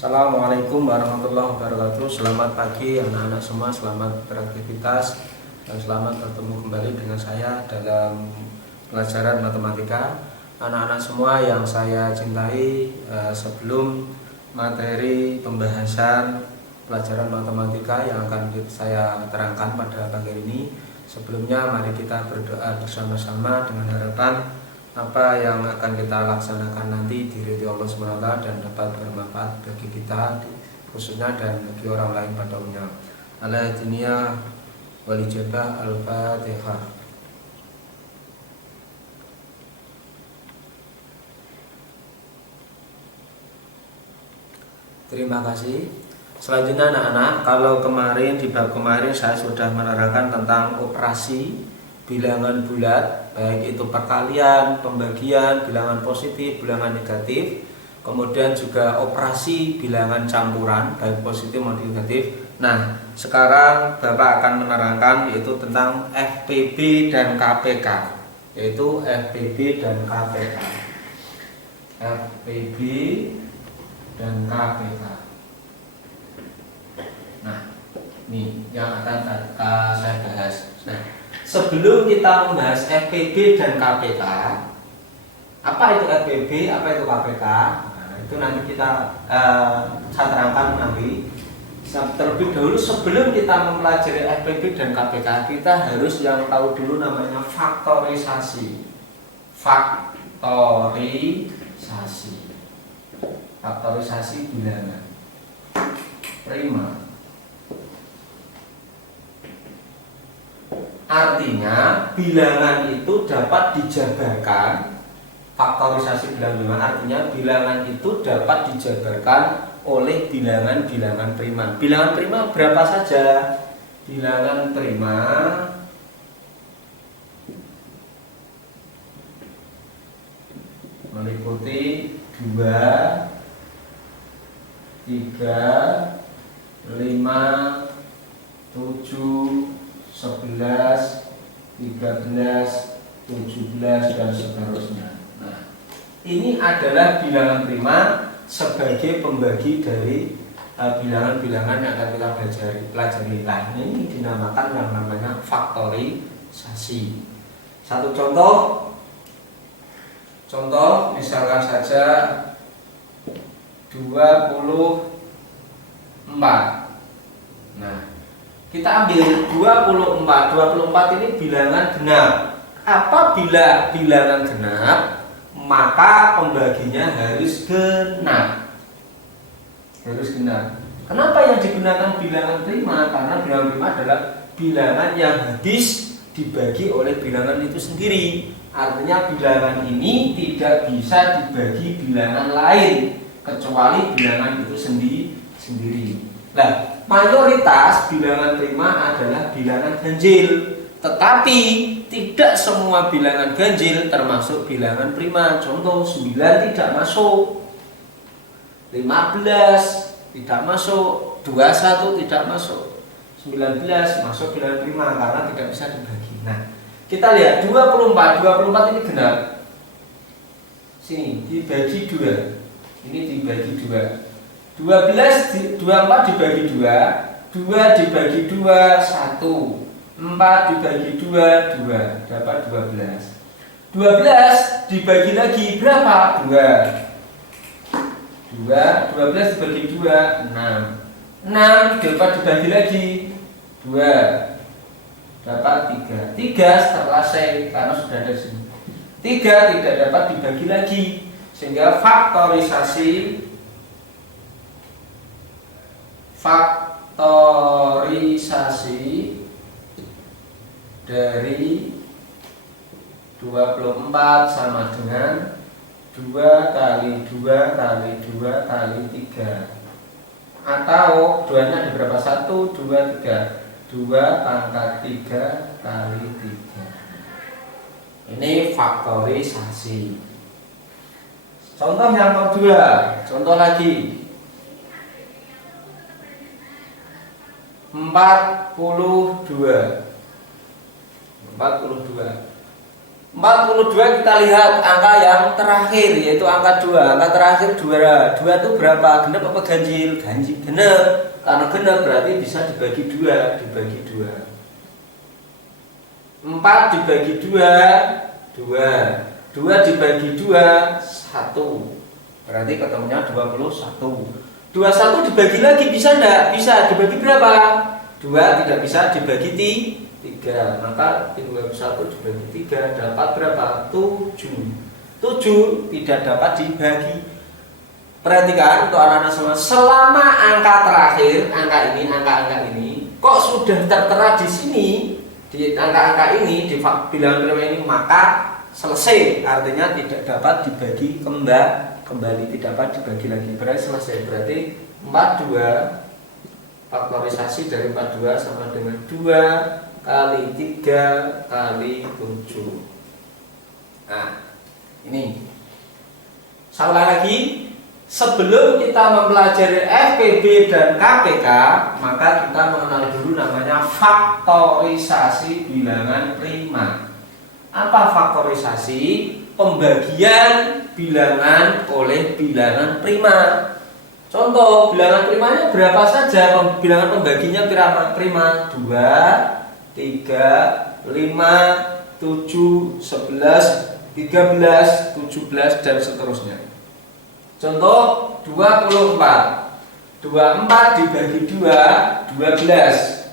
Assalamualaikum warahmatullahi wabarakatuh. Selamat pagi anak-anak semua, selamat beraktivitas dan selamat bertemu kembali dengan saya dalam pelajaran matematika. Anak-anak semua yang saya cintai, sebelum materi pembahasan pelajaran matematika yang akan saya terangkan pada pagi ini, sebelumnya mari kita berdoa bersama-sama dengan harapan apa yang akan kita laksanakan nanti diridhoi Allah SWT dan dapat bermanfaat bagi kita khususnya dan bagi orang lain pada umumnya. Ala dunia wal ijabah. Al-Fatihah. Terima kasih. Selanjutnya anak-anak, kalau kemarin di bab kemarin saya sudah menerangkan tentang operasi bilangan bulat, baik itu perkalian, pembagian, bilangan positif, bilangan negatif, kemudian juga operasi bilangan campuran, baik positif maupun negatif. Nah, sekarang Bapak akan menerangkan yaitu tentang FPB dan KPK, yaitu FPB dan KPK. FPB dan KPK. Nah, ini yang akan saya bahas. Nah, sebelum kita membahas FPB dan KPK, apa itu FPB, apa itu KPK? Nah, itu nanti saya terangkan nanti. Terlebih dahulu sebelum kita mempelajari FPB dan KPK, kita harus yang tahu dulu namanya faktorisasi. Faktorisasi bilangan prima. Artinya bilangan itu dapat dijabarkan, faktorisasi bilangan artinya bilangan itu dapat dijabarkan oleh bilangan-bilangan prima. Bilangan prima berapa saja? Bilangan prima meliputi 2, 3, 5, 7, 11, 13, 17 dan seterusnya. Nah, ini adalah bilangan prima sebagai pembagi dari bilangan-bilangan yang akan kita pelajari. Nah, ini dinamakan yang namanya faktorisasi. Satu contoh misalkan saja 24. Nah, kita ambil 24 ini bilangan genap. Apabila bilangan genap, maka pembaginya harus genap. Kenapa yang digunakan bilangan prima? Karena bilangan prima adalah bilangan yang habis dibagi oleh bilangan itu sendiri. Artinya bilangan ini tidak bisa dibagi bilangan lain kecuali bilangan itu sendiri. Nah, mayoritas bilangan prima adalah bilangan ganjil, tetapi tidak semua bilangan ganjil termasuk bilangan prima. Contoh 9 tidak masuk, 15 tidak masuk, 21 tidak masuk, 19 masuk bilangan prima karena tidak bisa dibagi. Nah, kita lihat 24 ini genap. Sini dibagi 2. Ini dibagi 2. 24 dibagi 2, 2 dibagi 2, 1, 4 dibagi 2, 2, dapat 12. 12 dibagi lagi berapa? 2. 12 dibagi 2, 6. 6 dapat dibagi lagi 2, dapat 3. 3 selesai karena sudah ada sini. 3 tidak dapat dibagi lagi, sehingga faktorisasi dari 24 sama dengan 2 kali 2 kali 2 kali 3. Atau 2-nya ada berapa? 1, 2, 3. 2 pangkat 3 kali 3. Ini faktorisasi. Contoh yang kedua, contoh lagi 42. 42 kita lihat angka yang terakhir, yaitu angka 2. Angka terakhir 2. 2 itu berapa? Genap apa ganjil? Ganjil, genap. Karena genap berarti bisa dibagi 2. 4 dibagi 2, 2 dibagi 2, 1. Berarti ketemunya 21. 21 dibagi lagi bisa enggak? Bisa. Dibagi berapa? 2 tidak bisa dibagi 3. Maka 21 dibagi 3 dapat berapa? 7. 7 tidak dapat dibagi. Perhatikan untuk anak-anak semua, selama angka terakhir, angka ini kok sudah tertera di sini, di angka-angka ini, di bilangan prima ini, maka selesai. Artinya tidak dapat dibagi kembali, tidak dapat dibagi lagi. Berarti selesai. Berarti 42 faktorisasi dari 42 sama dengan 2 kali 3 kali 7. Nah, ini salah lagi. Sebelum kita mempelajari FPB dan KPK, maka kita mengenal dulu namanya faktorisasi bilangan prima. Apa faktorisasi? Pembagian bilangan oleh bilangan prima. Contoh, bilangan primanya berapa saja? Bilangan pembaginya prima 2, 3, 5, 7, 11, 13, 17 dan seterusnya. Contoh 24. 24 dibagi 2, 12.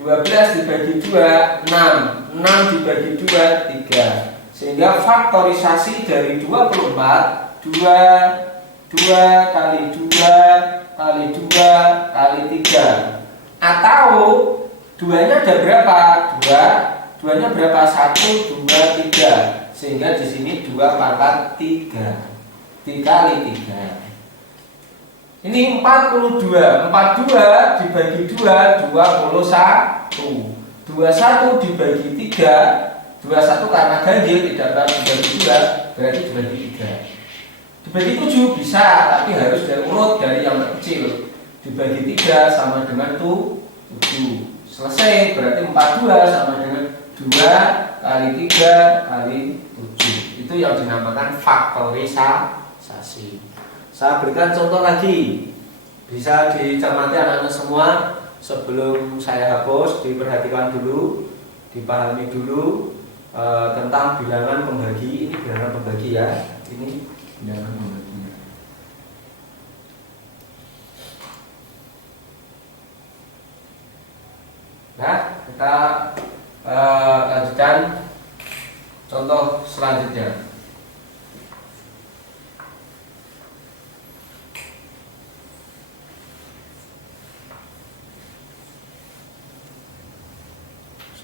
12 dibagi 2, 6. 6 dibagi 2, 3. Sehingga faktorisasi dari 24, 2 kali 2 kali 2 kali 3. Atau 2-nya ada berapa? 2-nya berapa? 1, 2, 3. Sehingga di sini 2 pangkat 3. 3 kali 3. Ini 42. 42 dibagi 2, 21. 21 dibagi 3. 21 karena ganjil tidak dapat dibagi 2, berarti dibagi 3. Dibagi 7 bisa, tapi harus dari urut dari yang terkecil. Dibagi 3 sama dengan 7. Selesai, berarti 42 sama dengan 2 kali 3 kali 7. Itu yang dinamakan faktorisasi. Saya berikan contoh lagi, bisa dicermati anak-anak semua. Sebelum saya hapus, diperhatikan dulu, dipahami dulu tentang bilangan pembagi. Ini bilangan pembagi ya, ini bilangan pembaginya. Nah, kita lanjutkan contoh selanjutnya.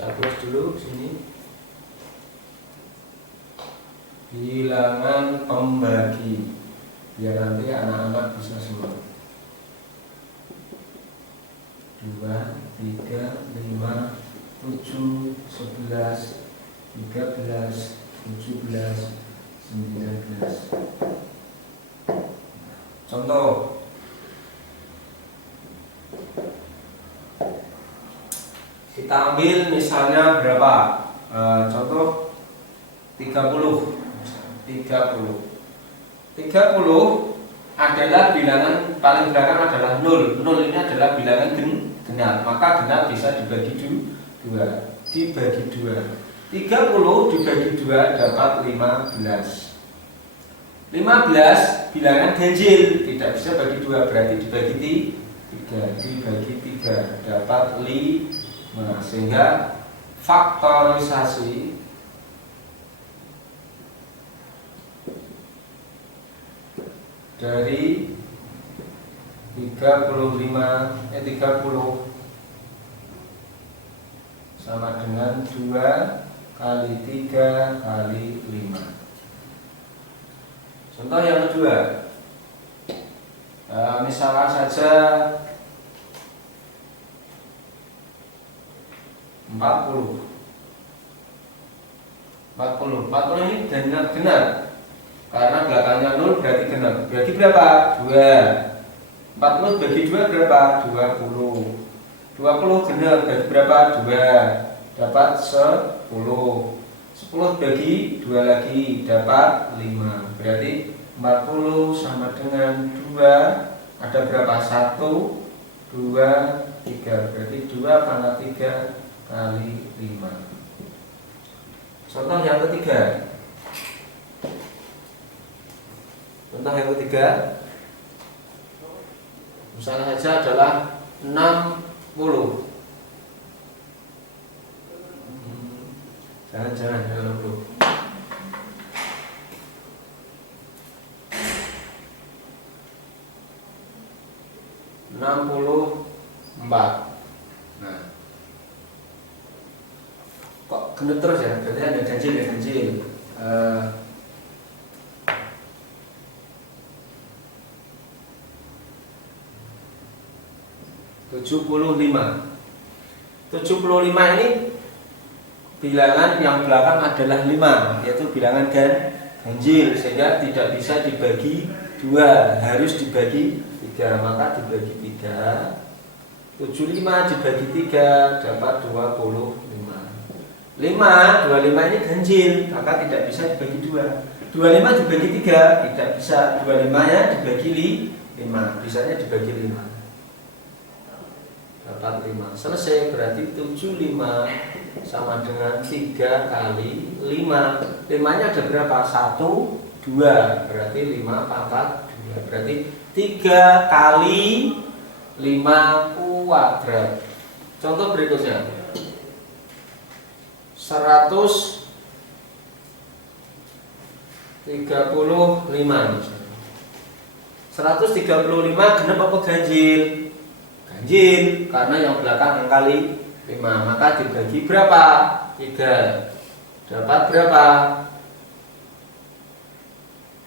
Saya tulis dulu sini. Bilangan pembagi, biar nanti anak-anak bisa semua. 2, 3, 5, 7, 11, 13, 17, 19. Contoh. Kita ambil misalnya berapa? Contoh 30. 30 adalah bilangan paling belakang adalah 0. 0 ini adalah bilangan genap. Maka genap bisa dibagi 2. Dibagi 2. 30 dibagi 2 dapat 15. 15 bilangan ganjil, tidak bisa bagi 2, berarti dibagi 3. Dibagi 3 dapat 5. Sehingga faktorisasi dari 30 sama dengan 2 kali 3 kali 5. Contoh yang kedua, misalkan saja 40 ini genap karena belakangnya 0 berarti genap. Berarti berapa? 2. 40 bagi 2 berapa? 20. 20 genap berarti berapa? 2. Dapat 10. 10 10 bagi 2 lagi dapat 5. Berarti 40 sama dengan 2. Ada berapa? 1, 2, 3. Berarti 2 pangkat 3 kali 5. Contoh yang ketiga. Contoh yang ketiga, misalnya saja adalah 60. Jangan 60. 64. Nah, kok gendut terus ya? Berarti ada ganjil ya, ganjil. 75. 75 ini bilangan yang belakang adalah 5, yaitu bilangan ganjil, sehingga tidak bisa dibagi 2, harus dibagi 3. Maka dibagi 3, 75 dibagi 3 dapat 25. 25 ini ganjil, maka tidak bisa dibagi 2. 25 dibagi 3 tidak bisa. 25 nya dibagi 5, bisanya dibagi 5 dapat 5. Selesai. Berarti 75 sama dengan 3 kali 5. 5 nya ada berapa? 1, 2. Berarti 5 pangkat 2. Berarti 3 kali 5 kuadrat. Contoh berikutnya, 135. 135 genap apa ganjil? Ganjil, karena yang belakang yang kali 5. Maka dibagi berapa? 3. Dapat berapa?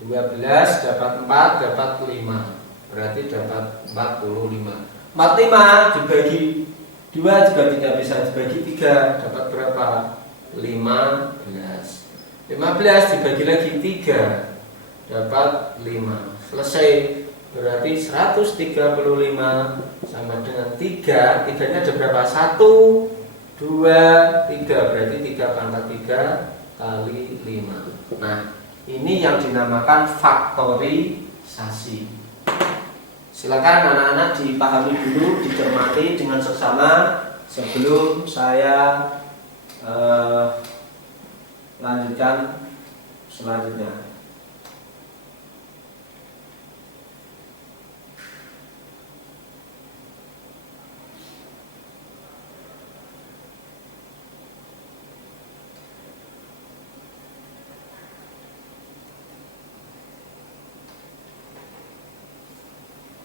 12 dapat 4 dapat 5. Berarti dapat 45. 45 dibagi 2 juga tidak bisa dibagi 3. Dapat berapa? 15. 15 dibagi lagi 3 dapat 5. Selesai. Berarti 135 sama dengan 3. 3 nya ada berapa? 1, 2, 3. Berarti 3 pangkat 3 kali 5. Nah, ini yang dinamakan faktorisasi. Silakan anak-anak dipahami dulu, dicermati dengan seksama sebelum saya lanjutkan selanjutnya.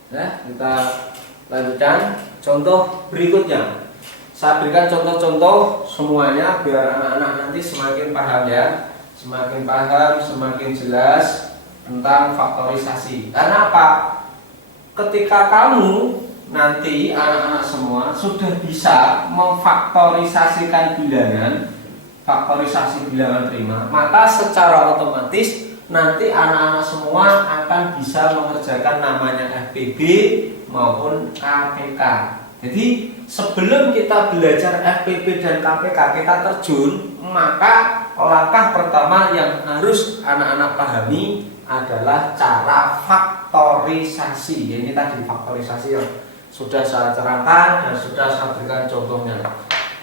Nah, kita lanjutkan contoh berikutnya. Saya berikan contoh-contoh semuanya biar anak-anak nanti semakin paham ya, semakin paham, semakin jelas tentang faktorisasi. Karena apa? Ketika kamu nanti anak-anak semua sudah bisa memfaktorisasikan bilangan, faktorisasi bilangan prima, maka secara otomatis nanti anak-anak semua akan bisa mengerjakan namanya FPB maupun KPK. Jadi sebelum kita belajar FPB dan KPK kita terjun, maka langkah pertama yang harus anak-anak pahami adalah cara faktorisasi. Ini tadi faktorisasi yang sudah saya terangkan dan sudah saya berikan contohnya.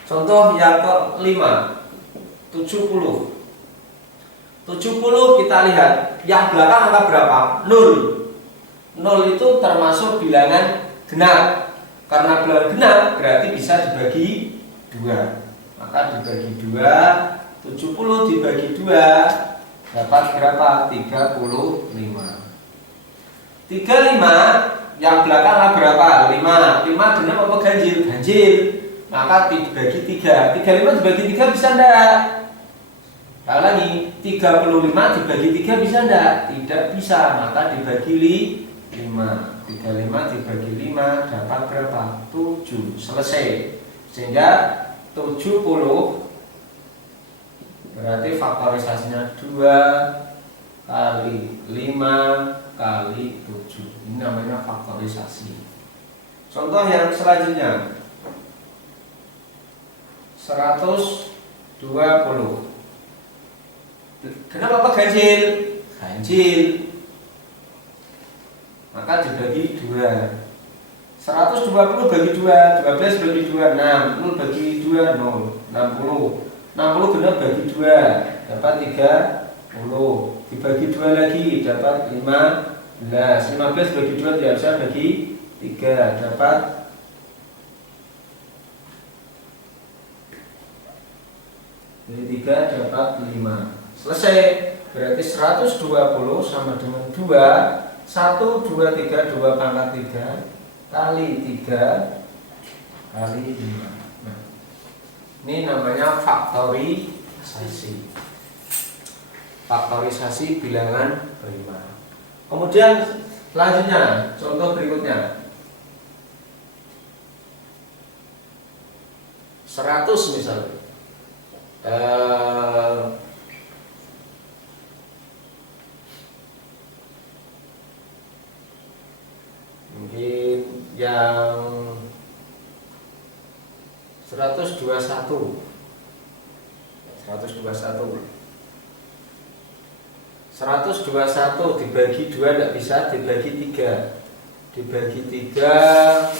Contoh yang kelima, 70. 70 kita lihat, yang belakang angka berapa? 0. 0 itu termasuk bilangan genap. Karena bilangan genap berarti bisa dibagi 2. Maka dibagi 2, 70 dibagi 2 dapat berapa? 35. 35 yang belakang angka berapa? 5. 5 genap apa ganjil? Ganjil. Maka dibagi 3. 35 dibagi 3 bisa enggak? Kalau lagi 35 dibagi 3 bisa enggak? Tidak bisa, maka dibagi 5. 35 dibagi 5 dapat berapa? 7. Selesai. Sehingga 70 berarti faktorisasinya 2 kali 5 kali 7. Ini namanya faktorisasi. Contoh yang selanjutnya, 120. Kenapa apa ganjil? Ganjil. Maka dibagi 2. 120 bagi 2, 12 bagi 2, 6, 0 bagi 2, 0, 60. 60 genap bagi 2, dapat 30. Dibagi 2 lagi, dapat 15. 15 bagi 2 tidak bisa bagi 3, dapat 3 dapat 5. Selesai. Berarti 120 sama dengan 2. 1, 2, 3, 2 pangkat 3 kali 3 kali 5. Nah, ini namanya faktorisasi. Faktorisasi bilangan prima. Kemudian selanjutnya, contoh berikutnya. 100 misalnya. Mungkin yang 121 dibagi 2 tidak bisa, dibagi 3. Dibagi 3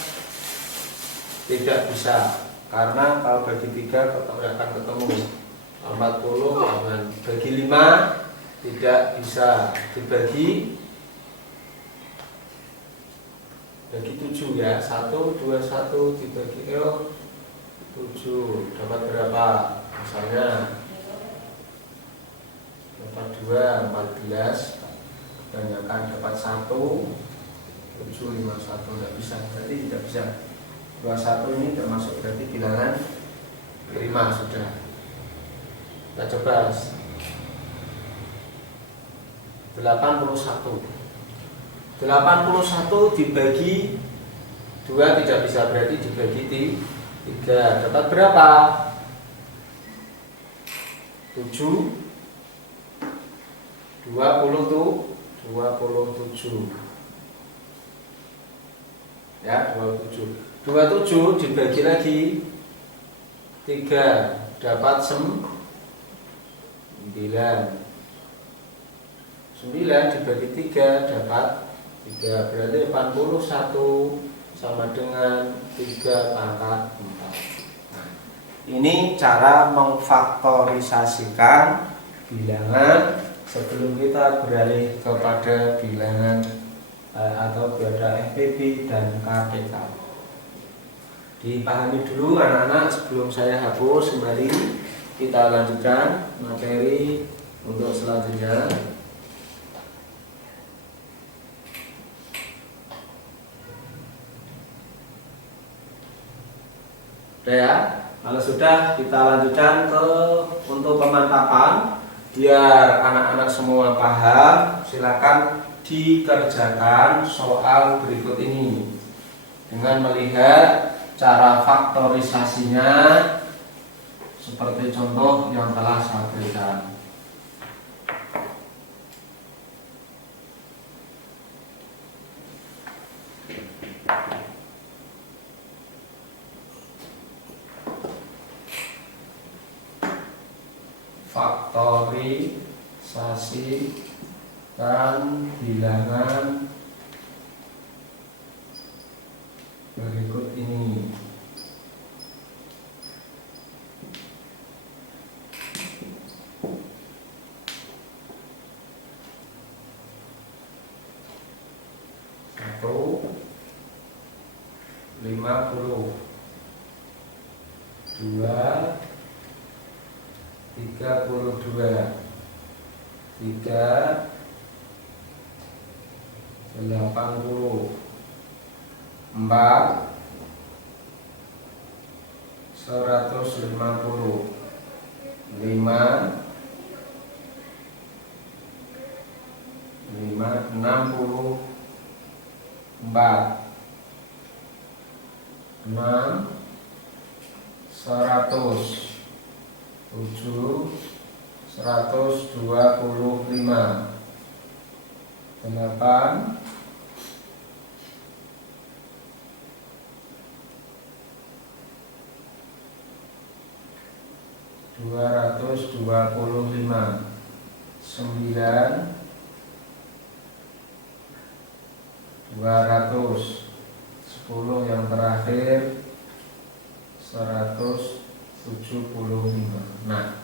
tidak bisa, karena kalau bagi 3 akan ketemu 40 dengan bagi 5 tidak bisa, dibagi 7 ya. 1, 2, 1 dibagi 7 dapat berapa? Misalnya dapat 2, 14, kebanyakan dapat 1, 7, 5, 1 tidak bisa, berarti tidak bisa. 21 ini termasuk berarti bilangan prima sudah. Kita coba 81 dibagi 2 tidak bisa, berarti dibagi 3 dapat berapa? 7, 27 ya, 27 dibagi lagi 3 dapat 9 dibagi 3 dapat 3, berarti 81 sama dengan 3 pangkat 4. Nah, ini cara memfaktorisasikan bilangan sebelum kita beralih kepada bilangan atau pada FPB dan KPK. Dipahami dulu anak-anak sebelum saya hapus kembali. Kita lanjutkan materi untuk selanjutnya. Sudah ya? Kalau sudah, kita lanjutkan untuk pemantapan biar anak-anak semua paham. Silakan dikerjakan soal berikut ini dengan melihat cara faktorisasinya seperti contoh yang telah saya berikan. Faktorisasi dan bilangan berikut ini. Satu 50, 2 32, 3 80, 4 150, 5 64, 6 100, 7 125, 8 225. 9 200 10 yang terakhir 175. Nah,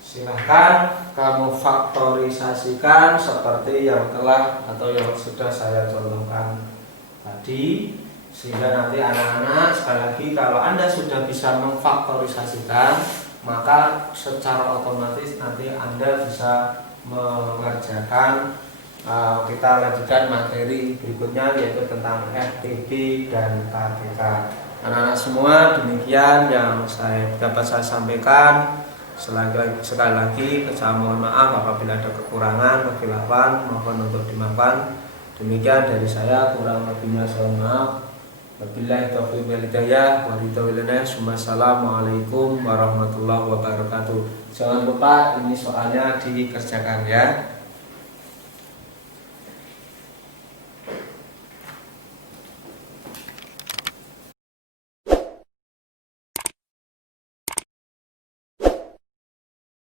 silahkan kamu faktorisasikan seperti yang telah atau yang sudah saya contohkan tadi, sehingga nanti anak-anak, sekali lagi, kalau Anda sudah bisa memfaktorisasikan, maka secara otomatis nanti Anda bisa mengerjakan. Kita lanjutkan materi berikutnya, yaitu tentang FTP dan KTK. Anak-anak semua, demikian yang dapat saya sampaikan. Sekali lagi saya mohon maaf apabila ada kekurangan, kekhilafan, mohon untuk dimaafkan. Demikian dari saya, kurang lebihnya saya maaf. Wabillahi taufiq wal hidayah. Wassalamualaikum warahmatullahi wabarakatuh. Jangan lupa ini soalnya dikerjakan ya.